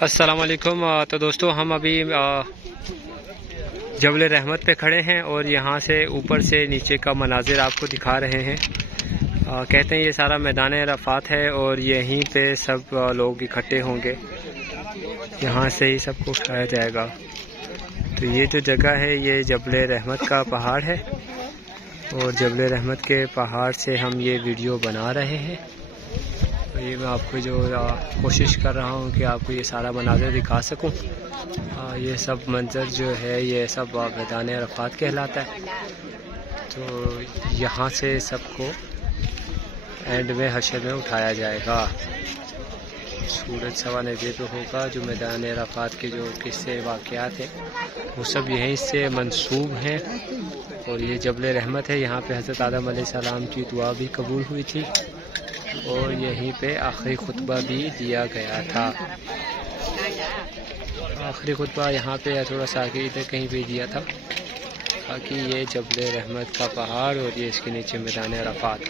अस्सलाम वालेकुम। तो दोस्तों हम अभी जबल रहमत पे खड़े हैं और यहाँ से ऊपर से नीचे का मनाजिर आपको दिखा रहे हैं। कहते हैं ये सारा मैदान अराफात है और यहीं पे सब लोग इकट्ठे होंगे, यहाँ से ही सबको उठाया जाएगा। तो ये जो जगह है ये जबल रहमत का पहाड़ है और जबल रहमत के पहाड़ से हम ये वीडियो बना रहे हैं। तो ये मैं आपको जो कोशिश कर रहा हूँ कि आपको ये सारा मनाज़र दिखा सकूँ। ये सब मंज़र जो है ये सब मैदान अराफात कहलाता है। तो यहाँ से सबको एंड में हशर में उठाया जाएगा। सूरज सवा नज़ीर पे होगा। जो मैदान अराफात के जो किस्से वाक़यात हैं वो सब यहीं से मंसूब हैं। और ये जबल रहमत है, यहाँ पे हज़रत आदम अलैहिस्सलाम की दुआ भी कबूल हुई थी और यहीं पे आखिरी खुतबा भी दिया गया था। आखिरी खुतबा यहाँ पे या थोड़ा सा आगे इधर कहीं पे दिया था। बाकी ये जबल रहमत का पहाड़ और ये इसके नीचे मैदान अराफात।